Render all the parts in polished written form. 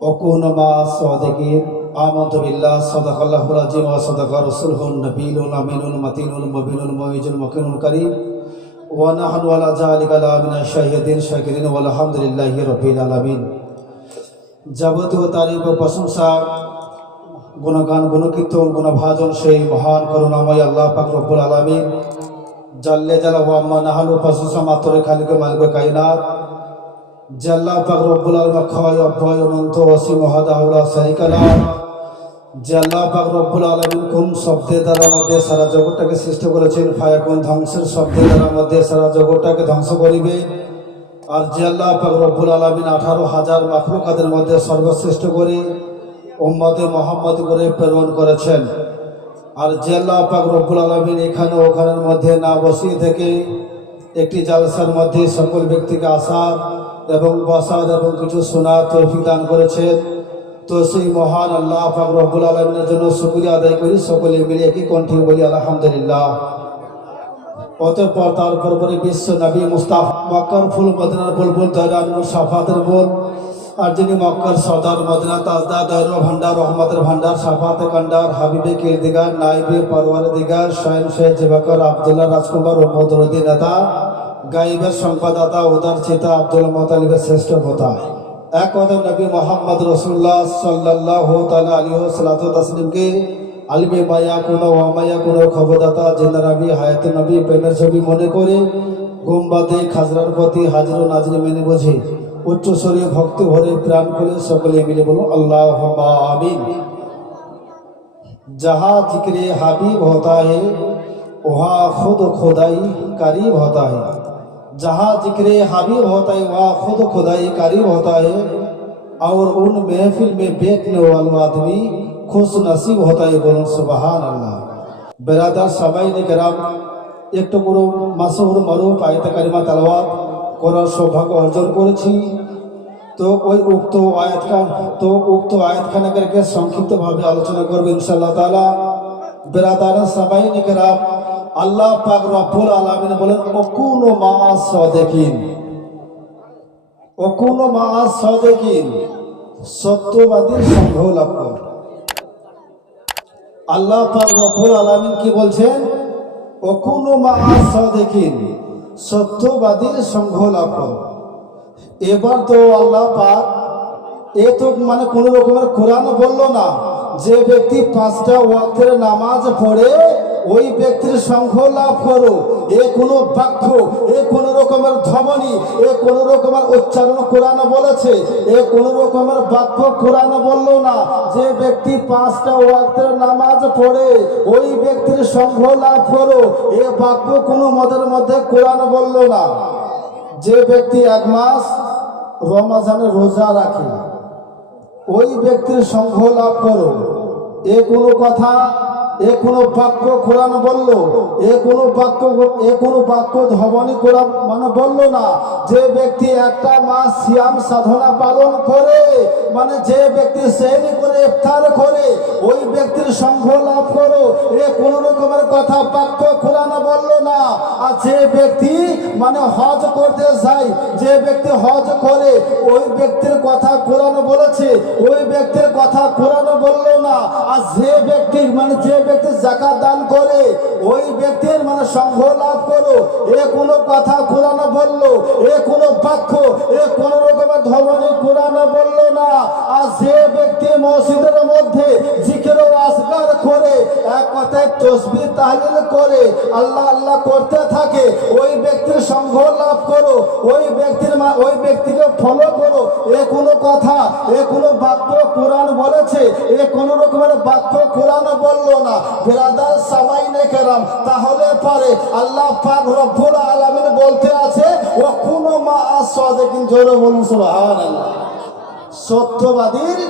وكون مع الصادقين. آمنت بالله صدق الله العظيم وصدق رسوله النبي الأمين المتين المبين المعز المكين الكريم ونحن على ذلك من الشاهدين الشاكرين والحمد لله رب العالمين। যাবতীয় তারিফ ও প্রশংসা গুণগান গুণকীর্তন গুণভাজন সেই মহান করুণাময় আল্লাহ পাক রব্বুল আলামিন জাল্লে জালাহু আম্মা নাহালু প্রশংসা মাত্র খালিক মালিক কায়নাত যে আল্লাহ পাক রব্বুল আলামিন ক্ষয় অভয় অনন্ত অসীম মহাদাহুলা সারিকালা যে আল্লাহ পাক রব্বুল আলামিন কোন শব্দের দ্বারা মধ্যে সারা জগৎটাকে সৃষ্টি করেছেন ফায়াকুন ধ্বংসের শব্দের দ্বারা মধ্যে সারা জগৎটাকে ধ্বংস করিবে। আর যে আল্লাহ পাক রব্বুল আলামিন 18,000 মাখলুকাতের মধ্যে সর্বশ্রেষ্ঠ করে উম্মতে মুহাম্মদ করে প্রেরণ করেছেন। আর যে আল্লাহ পাক রব্বুল আলামিন এখানে ওখানের মধ্যে না বসিয়ে থেকে একটি জালসার মধ্যে সকল ব্যক্তিকে আসার এবং বসার এবং কিছু শোনার তৌফিক দান করেছেন। তো সেই মহান আল্লাহ পাক রব্বুল আলামিনের জন্য শুকরিয়া আদায় করি, সকলে মিলে একই কণ্ঠে বলি আলহামদুলিল্লাহ। অতঃপর তারপর পরে বিশ্ব নবী মুস্তাফা মক্কার ফুল মদিনার বুলবুল দয়ানুর সাফাতের বল আর যিনি মক্কার সর্দার মদিনা তাজদার দয়ার ভান্ডার রহমতের ভান্ডার সাফাতে কান্ডার হাবিবে কিরদিগার নাইবে পরওয়ারদিগার শাইন শেখ জিবাকর আব্দুল্লাহ রাজকুমার ও মদরদি নেতা গাইবের সম্পাদাতা উদার চেতা আব্দুল মোতালিবের শ্রেষ্ঠ কথা এক কথা নবী মোহাম্মদ রসুল্লাহ সাল্লাল্লাহু তাআলা আলাইহি ওয়াসাল্লাতু তাসলিমকে আলিমে মায়া কোনো ওয়ামায়া কোনো খবরদাতা জিন্দা নবী হায়াত নবী প্রেমের ছবি মনে করে গোমবাদে খাজরার প্রতি হাজির ও নাজরি মেনে বোঝে উচ্চস্বরীয় ভক্তি ভরে প্রাণ খুলে সকলে মিলে বলো আল্লাহুম্মা আমিন। जहाँ जिक्र हबीब होता है वहाँ खुद खुदाई करीब होता है। जहाँ जिक्र हबीब होता है वहाँ खुद खुदाई करीब होता है और उन महफिल में बैठने वाला आदमी खुश नसीब होता है। बोलो सुबहान अल्लाह। बिरादर सबाइने किराम একটু করে মাসহুর মারুফ আয়াত কারিমা তেলাওয়াত করার সৌভাগ্য অর্জন করেছি। তো ওই উক্ত আয়াতখানাকে সংক্ষিপ্তভাবে আলোচনা করবো ইনশাআল্লাহ তাআলা। বিরাদার সাবাইনে কিরাম আল্লাহ পাক রব্বুল আলামিন বলেন ওকুনু মাআস সাদিকিন, ওকুনু মাআস সাদিকিন, সত্যবাদীর সঙ্গ লাভ কর। আল্লাহ পাক রব্বুল আলামিন কি বলছেন? ওকুনু মাআস সাদিকিন, সত্যবাদীর সঙ্গ লাভ কর। এবার তো আল্লাহ পাক এ তো মানে কোন রকমের কোরআন বললো না যে ব্যক্তি 5টা ওয়াক্তের নামাজ পড়ে ওই ব্যক্তির সঙ্গ লাভ করো, এ কোনো বাক্য, এ কোন রকমের ধ্বনি, এ কোন রকমের উচ্চারণ কোরআন বলেছে, এ কোন রকমের বাক্য কোরআন বললো না যে ব্যক্তি 5টা ওয়াক্তের নামাজ পড়ে ওই ব্যক্তির সঙ্গ লাভ করো, এ বাক্য কোনো মতের মধ্যে কোরআন বললো না। যে ব্যক্তি 1 মাস রমজানের রোজা রাখে ওই ব্যক্তির সঙ্গ লাভ করো, এ কোনো কথা, এ কোনো বাক্য কোরআন বললো, এ কোনো বাক্য ধ্বনি কোরআন মানে বললো না। যে ব্যক্তি 1টা মাস সিয়াম সাধনা পালন করে মানে যে ব্যক্তি সেহরি করে ইফতার করে ওই ব্যক্তির সঙ্গ লাভ করো, এ কোন রকমের কথা বাক্য কোরআন বললো না। আর যে ব্যক্তি মানে হজ করতে যায়, যে ব্যক্তি হজ করে ওই ব্যক্তির কথা কোরআন বলেছে, ওই ব্যক্তির কথা কোরআন বললো না। আর যে ব্যক্তি মানে যে ব্যক্তি যাকাত দান করে ওই ব্যক্তির মানে সঙ্গ লাভ করো, এ কোনো কথা কোরআন বললো, এ কোনো বাক্য, এ কোন রকমের ধ্বনি কোরআন বললো না। আর যে ব্যক্তি মসজিদের মধ্যে জিকির ও আসগার করে এক কথায় তাসবিহ তাহলিল করে আল্লাহ আল্লাহ করতে থাকে ওই ব্যক্তির সঙ্গ লাভ করো, ওই ব্যক্তিকে ফলো করো, এ কোনো কথা, এ কোনো বাক্য কোরআন বলেছে, এ কোন রকমের বাক্য কোরআন বললো না। বিরাদার সামাইনে কেরাম তাহলে পরে আল্লাহ পাক রব্বুল আলামিন বলতে আছে ওকুনু মাআস সাদিকিন, জোরে বলুন সুবহানাল্লাহ। সত্যবাদীর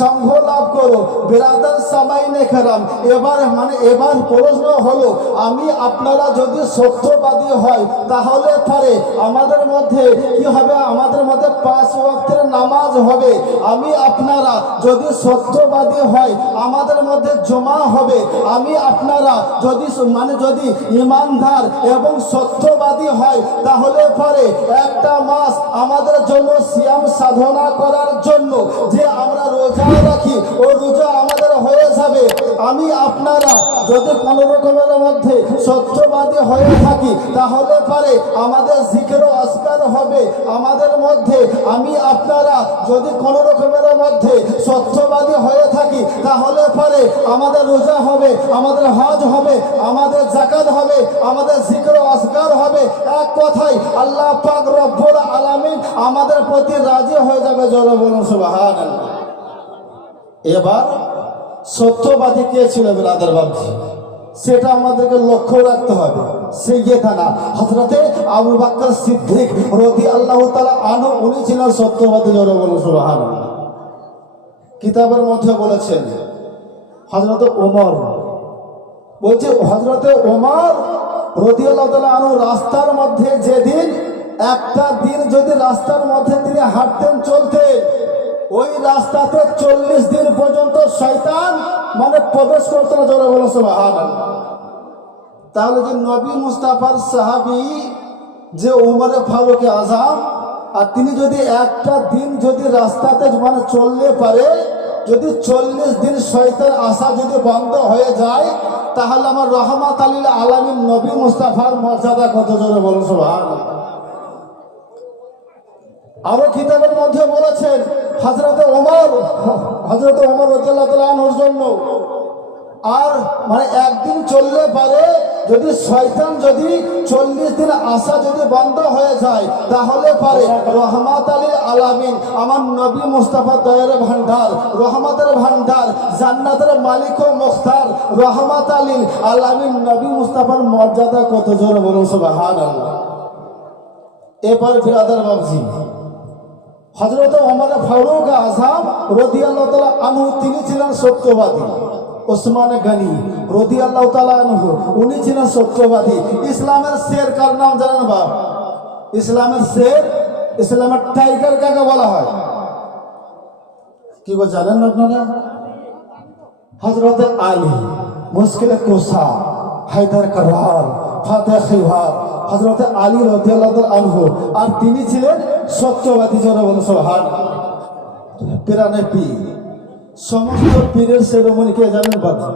সঙ্গ লাভ করো। বিরাদার সামাইনে কেরাম এবার প্রশ্ন হলো আমি আপনারা যদি সত্যবাদী হয় তাহলে পরে আমাদের মধ্যে কি হবে? আমাদের মধ্যে 5 ওয়াক্তের নামাজ হবে। আমি আপনারা যদি সত্যবাদী হয় আমাদের মধ্যে জমা হবে। আমি আপনারা যদি যদি ইমানদার এবং সত্যবাদী হয় তাহলে পরে 1টা মাস আমাদের জন্য সিয়াম সাধনা করার জন্য যে আমরা খেয়াল রাখি ও রোজা আমাদের হয়ে যাবে। আমি আপনারা যদি কোনো রকমের মধ্যে সত্যবাদী হয়ে থাকি তাহলে পারে আমাদের জিকির ও আজকার হবে আমাদের মধ্যে। আমি আপনারা যদি কোনো রকমের মধ্যে সত্যবাদী হয়ে থাকি তাহলে পারে আমাদের রোজা হবে, আমাদের হজ হবে, আমাদের যাকাত হবে, আমাদের জিকির ও আজকার হবে। এক কথায় আল্লাহ পাক রব্বুল আলামিন আমাদের প্রতি রাজি হয়ে যাবে। জোরে বলুন সুবহানাল্লাহ। এবার সত্যবাদী কে ছিল ব্রাদার বাবজি, সেটা আমাদেরকে লক্ষ্য রাখতে হবে। সাইয়েদানা হযরতে আবু বকর সিদ্দিক রাদিয়াল্লাহু তাআলা আনহু উনি ছিলেন সত্যবাদী। জোরে বলুন সুবহানাল্লাহ। কিতাবের মধ্যে বলেছেন হযরতে ওমর, বলছে হযরতে ওমর রাদিয়াল্লাহু তাআলা আনহু রাস্তার মধ্যে যেদিন একটা দিন যদি রাস্তার মধ্যে তিনি হাঁটতেন চলতেন, ওই রাস্তাতে 40 দিন পর্যন্ত শয়তান মানে প্রবেশ করতো না। জোরে বলো সুবহানাল্লাহ। তাহলে যে নবী মুস্তাফার সাহাবী যে উমরে ফারুক আজম, আর তিনি যদি একটা দিন যদি রাস্তাতে মানে চললে পারে, যদি 40 দিন শয়তান আসা যদি বন্ধ হয়ে যায়, তাহলে আমার রহমাত লিল আলামিন নবী মুস্তাফার মর্যাদা কত। জোরে বলো সুবহানাল্লাহ। আরো কিতাবের মধ্যে বলেছেন হযরতে ওমর রাদিয়াল্লাহু তাআলা আনহুর জন্য আর মানে একদিন চললে পারে, যদি শয়তান যদি 40 দিন আসা যদি বন্ধ হয়ে যায় তাহলে পারে রহমাত লিল আলামিন আমার নবী মুস্তাফা দয়ার ভান্ডার, রহমতের ভান্ডার, জান্নাতের মালিক ও মুখতার রহমাত লিল আলামিন নবী মুস্তাফার মর্যাদা কত। জোরে বলুন সুবহানাল্লাহ। এবার ব্রাদার বাবজি হযরত ওমর ফারুক আজম রাদিয়াল্লাহু তাআলা আনহু তিনি ছিলেন সত্যবাদী। ওসমান গনি রাদিয়াল্লাহু তাআলা আনহু উনি ছিলেন সত্যবাদী। ইসলামের শের কার নাম জানেন বাপ? ইসলামের শের, ইসলামের টাইগার কাকে বলা হয়? কি গো জানেন আপনারা? হযরত আলী, মুশকিলে কুসা, হায়দার কাররার, ফাতেহ খিওয়ার, হযরত আলী রাদিয়াল্লাহু তাআলা আনহু, আর তিনি ছিলেন সত্যবাদী। জোরে বলুন সুবহানাল্লাহ। পিরানে পীর, সমস্ত পীরের সেরেমনি কে জানেন বাবা?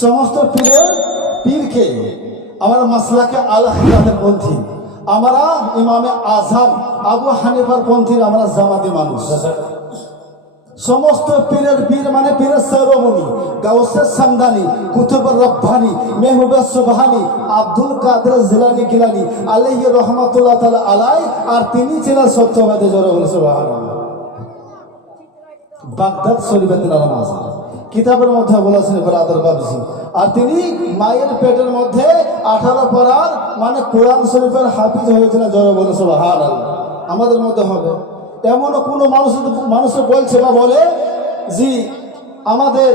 সমস্ত পীরের পীরকে আমরা মাসলাকে আল হাদিসের পন্থী, আমরা ইমামে আযম আবু হানিফার পন্থী, আমরা জামাতি মানুষ। সমস্ত পীরের পীর মানে পীরের সেরেমনি গাউসে সামদানি, কুতুবুর রব্বানি, মেহবুবে সুবহানি, আব্দুল কাদের জিলানী গিলানী আলাইহি রাহমাতুল্লাহ তাআলা আলাই, আর তিনি ছিলেন সত্যবাদী। জোরে বলুন সুবহানাল্লাহ। বাগদাদ শরীফের নামাজ কিতাবের মধ্যে বলেছেন ব্রাদার বাবজি, আর তিনি মায়ের পেটের মধ্যে 18 পারার মানে কোরআন শরীফের হাফিজ হয়েছিলেন। জোরে বলুন সুবহানাল্লাহ। আমাদের মধ্যে হবে এমন কোনো মানুষ বলছে বা বলে জি আমাদের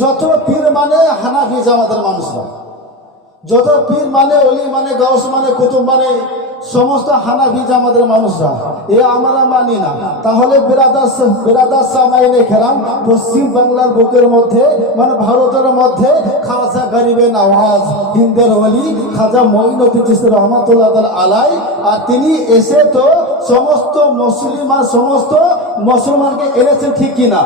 যত পীর মানে হানাফি জামাতের মানুষরা, যত পীর মানে অলি মানে গাউস মানে কুতুব মানে সমস্ত হানাফি জামাতের মানুষরা, এ আমরা মানি না। তাহলে বিরাদার সামাইনে কেরাম পশ্চিম বাংলার বুকের মধ্যে মানে ভারতের মধ্যে খাজা গরিবে নওয়াজ হিন্দের ওলি খাজা মঈনুদ্দিন চিশতি রহমাতুল্লাহ তাআলা আলাই, আর তিনি এসে তো সমস্ত মুসলমানকে এনেছেন, ঠিক কিনা?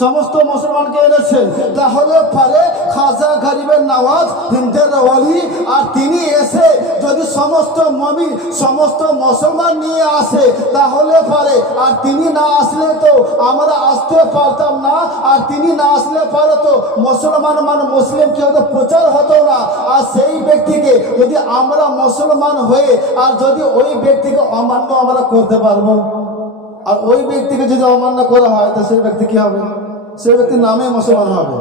সমস্ত মুসলমানকে এনেছেন। তাহলে পারে খাজা গরিবে নওয়াজ হিন্দের ওলি, আর তিনি এসে যদি সমস্ত মুমিন সমস্ত মুসলমান নিয়ে আসে তাহলে পারে, আর তিনি না আসলে তো আমরা আসতে পারতাম না, আর তিনি না আসলে পারে তো মুসলমান মানে মুসলিম কি হতো প্রচার হতো না। আর সেই ব্যক্তিকে যদি আমরা মুসলমান হয়ে আর যদি ওই ব্যক্তিকে অমান্য আমরা করতে পারবো, আর ওই ব্যক্তিকে যদি অমান্য করা হয় তো সেই ব্যক্তি কি হবে? সেই ব্যক্তির নামে মুসলমান হবে।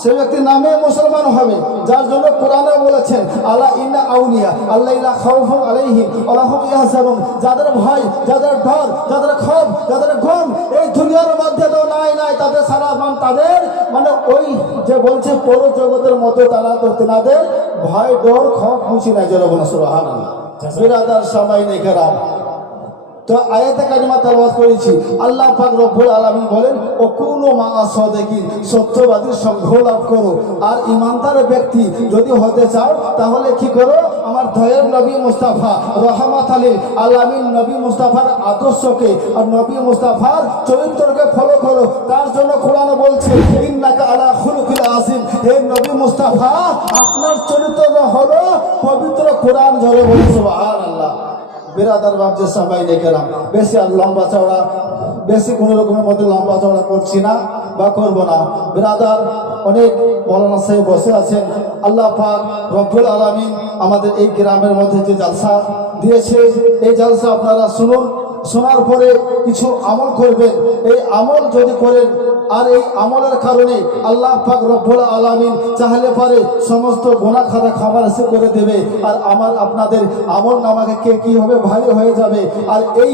সেই ব্যক্তির নামে মুসলমান হবে, যার জন্য কোরআনে বলেছেন আলা ইন্না আউলিয়া আল্লাহ লা খাউফুন আলাইহিম ওয়া লা হুম ইয়াহজানুন, যাদের ভয়, যাদের ডর, যাদের ক্ষোভ, যাদের গম এই দুনিয়ার মধ্যে তো নাই তাদের সারা তাদের মানে ওই যে বলছে পর জগতের মতো তারা তো তেনাদের ভয় ডর ক্ষোভ খুশি নাই। জোরে বলুন সুবহানাল্লাহ। বিরাদার সামাইনে কেরাম, তো আয়াতে কারিমা তেলাওয়াত করেছি। আল্লাহ পাক রব্বুল আলামিন বলেন ওকুনু মাআ সাদিকিন, সত্যবাদীর সঙ্গ লাভ করো। আর ইমানদার ব্যক্তি যদি হতে চাও তাহলে কি করো, আমার দয়ার নবী মুস্তাফা রহমত আলী আলামিন নবী মুস্তাফার আদর্শকে আর নবী মুস্তাফার চরিত্রকে ফলো করো। তার জন্য কোরআন বলছে ইন্নাকা আলা খুলুকিল আযীম, হে নবী মুস্তাফা আপনার চরিত্র হলো পবিত্র কোরআন। জোরে বলি সুবহানাল্লাহ। বিরাদার বাবজি সামাইনে কেরাম, বেশি আর লম্বা চওড়া বেশি কোনো রকমের মধ্যে লম্বা চওড়া করছি না বা করবো না। বিরাদার অনেক মৌলানা সাহেব বসে আছেন। আল্লাহ পাক রব্বুল আলামিন আমাদের এই গ্রামের মধ্যে যে জালসা দিয়েছে, এই জালসা আপনারা শুনুন, শোনার পরে কিছু আমল করবেন। এই আমল যদি করেন আর এই আমলের কারণে আল্লাহ পাক রব্বুল আলামিন চাইলে পারে সমস্ত গুনাহ খাতা খাবার এসে করে দেবে। আর আমার আপনাদের আমল নামাকে কে কি হবে ভারী হয়ে যাবে। আর এই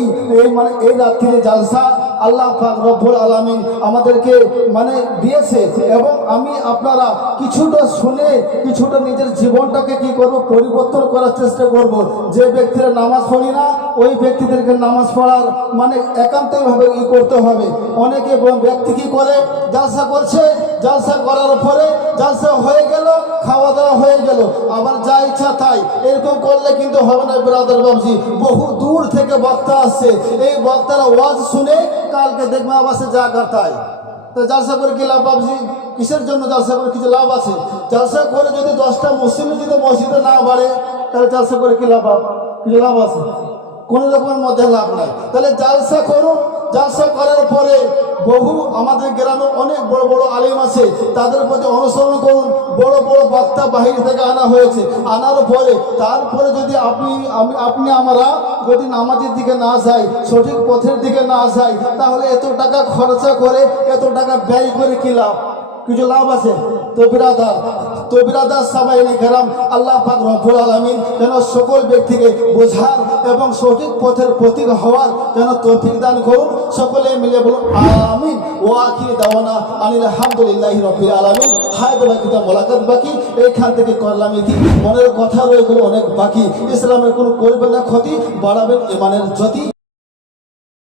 মানে এই রাত্রির জালসা আল্লাহ পাক রব্বুল আলামিন আমাদেরকে মানে দিয়েছে, এবং আমি আপনারা কিছুটা শুনে কিছুটা নিজের জীবনটাকে কি করব পরিবর্তন করার চেষ্টা করব। যে ব্যক্তিরা নামাজ পড়ি না ওই ব্যক্তিদেরকে নামাজ পড়ার মানে একান্তভাবে করতে হবে। অনেকে ব্যক্তি কি করে জালসা করছে, জালসা করার পরে জালসা হয়ে গেল, খাওয়া দাওয়া হয়ে গেল, আবার যা ইচ্ছা তাই এরকম করলে কিন্তু হবে না। ব্রাদার বাবজি বহু দূর থেকে বক্তা আসছে, এই বক্তারা ওয়াজ শুনে কালকে দেখবে আবার সে যা করতায়। তো জালসা করে কি লাভ বাবজি? কিসের জন্য জালসা করে? কিছু লাভ আছে? জালসা করে যদি 10টা মুসলিম যদি মসজিদে না বাড়ে তাহলে জালসা করে কি লাভ? কিছু লাভ আছে? কোনো রকমের মধ্যে লাভ নাই। তাহলে জালসা করুন, জালসা করার পরে বহু আমাদের গ্রামে অনেক বড় বড় আলেম আছে, তাদের প্রতি অনুসরণ করুন। বড় বড় বক্তা বাহির থেকে আনা হয়েছে, আনার পরে তারপরে যদি আপনি আমরা যদি নামাজের দিকে না যাই, সঠিক পথের দিকে না যাই, তাহলে এত টাকা খরচা করে এত টাকা ব্যয় করে কি লাভ? কিছু লাভ আছে? তো বিরাদার সামাইনে কেরাম, আল্লাহ পাক রব্বুল আলামিন যেন সকল ব্যক্তিকে বোঝার এবং সঠিক পথের প্রতীক হওয়ার যেন তৌফিক দান করুন। সকলে মিলে বলুন আমিন। ও আখির দাওয়ানা আনিল আলহামদুলিল্লাহি রাব্বিল আলামিন। হায় তো বাকি, মোলাকাত বাকি, এইখান থেকে করলাম কি মনের কথা রয়ে গেল অনেক বাকি। ইসলামের কোনো করবেন না ক্ষতি, বাড়াবেন ইমানের জ্যোতি।